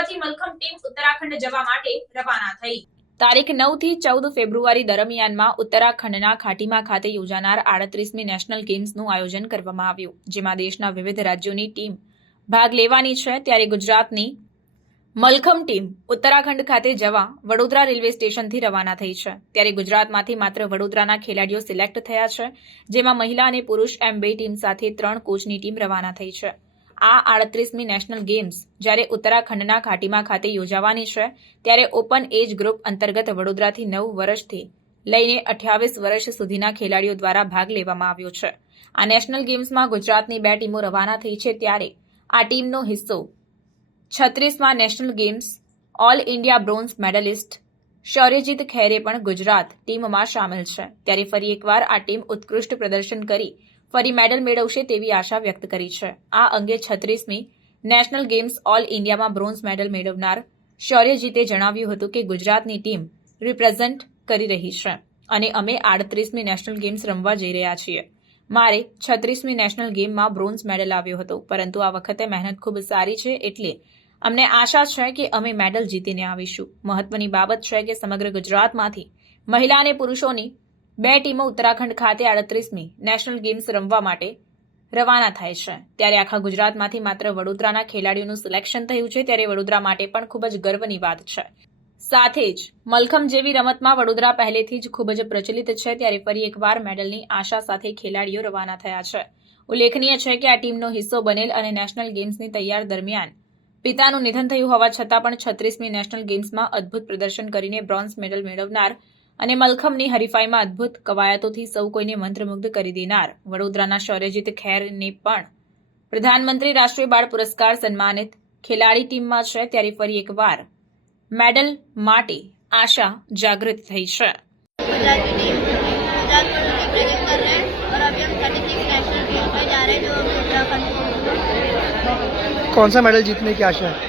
વડોદરાથી મલખમ ટીમ ઉત્તરાખંડ જવા માટે રવાના થઈ. તારીખ નવથી ચૌદ ફેબ્રુઆરી દરમિયાનમાં ઉત્તરાખંડના ખાટીમાં ખાતે યોજાનાર આડત્રીસમી નેશનલ ગેમ્સનું આયોજન કરવામાં આવ્યું, જેમાં દેશના વિવિધ રાજ્યોની ટીમ ભાગ લેવાની છે. ત્યારે ગુજરાતની મલખમ ટીમ ઉત્તરાખંડ ખાતે જવા વડોદરા રેલવે સ્ટેશનથી રવાના થઈ છે. ત્યારે ગુજરાતમાંથી માત્ર વડોદરાના ખેલાડીઓ સિલેક્ટ થયા છે, જેમાં મહિલા અને પુરુષ એમ બે ટીમ સાથે ત્રણ કોચની ટીમ રવાના થઈ છે. આ આડત્રીસમી નેશનલ ગેમ્સ જ્યારે ઉત્તરાખંડના ઘાટીમાં ખાતે યોજાવાની છે, ત્યારે ઓપન એજ ગ્રુપ અંતર્ગત વડોદરાથી નવ વર્ષથી લઈને અઠ્યાવીસ વર્ષ સુધીના ખેલાડીઓ દ્વારા ભાગ લેવામાં આવ્યો છે. આ નેશનલ ગેમ્સમાં ગુજરાતની બે ટીમો રવાના થઈ છે ત્યારે આ ટીમનો હિસ્સો છત્રીસમાં national games all India bronze medalist Shauryajit ખેરે પણ ગુજરાત ટીમમાં સામેલ છે. ત્યારે ફરી એકવાર આ ટીમ ઉત્કૃષ્ટ પ્રદર્શન કરી ફરી મેડલ મેળવશે તેવી આશા વ્યક્ત કરી છે. આ અંગે છત્રીસમી નેશનલ ગેમ્સ ઓલ ઇન્ડિયામાં બ્રોન્ઝ મેડલ મેળવનાર શૌર્યજીતે જણાવ્યું હતું કે ગુજરાતની ટીમ રિપ્રેઝેન્ટ કરી રહી છે અને અમે આડત્રીસમી નેશનલ ગેમ્સ રમવા જઈ રહ્યા છીએ. મારે છત્રીસમી નેશનલ ગેમમાં બ્રોન્ઝ મેડલ આવ્યો હતો, પરંતુ આ વખતે મહેનત ખૂબ સારી છે એટલે અમને આશા છે કે અમે મેડલ જીતીને આવીશું. મહત્વની બાબત છે કે સમગ્ર ગુજરાતમાંથી મહિલા અને પુરુષોની બે ટીમો ઉત્તરાખંડ ખાતે આડત્રીસમી નેશનલ ગેમ્સ રમવા માટે રવાના થાય છે. ત્યારે આખા ગુજરાતમાંથી માત્ર વડોદરાના ખેલાડીઓનું સિલેક્શન થયું છે, ત્યારે વડોદરા માટે પણ ખૂબ જ ગર્વની વાત છે. સાથે જ મલખમ જેવી રમતમાં વડોદરા પહેલેથી જ ખૂબ જ પ્રચલિત છે, ત્યારે ફરી એકવાર મેડલની આશા સાથે ખેલાડીઓ રવાના થયા છે. ઉલ્લેખનીય છે કે આ ટીમનો હિસ્સો બનેલ અને નેશનલ ગેમ્સની તૈયાર દરમિયાન પિતાનું નિધન થયું હોવા છતાં પણ છત્રીસમી નેશનલ ગેમ્સમાં અદ્ભુત પ્રદર્શન કરીને બ્રોન્ઝ મેડલ મેળવનાર અને મલખમની હરીફાઈમાં અદ્ભુત કવાયતોથી સૌ કોઈને મંત્રમુગ્ધ કરી દેનાર વડોદરાના શૌર્યજીત ખેરને પણ પ્રધાનમંત્રી રાષ્ટ્રીય બાળ પુરસ્કાર સન્માનિત ખેલાડી ટીમમાં છે ત્યારે ફરી એકવાર મેડલ માટે આશા જાગૃત થઈ છે गुजरात की टीम गुजरात को रिप्रेजेंट कर रहे हैं और अभी हम थर्टी सिक्स नेशनल गेम में जा रहे हैं जो अभी उत्तराखंड को कौन सा मेडल जीतने की आशा है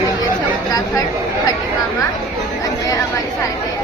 છીએ ઉત્તરાખંડ ખટીમામાં અને અમારી સાથે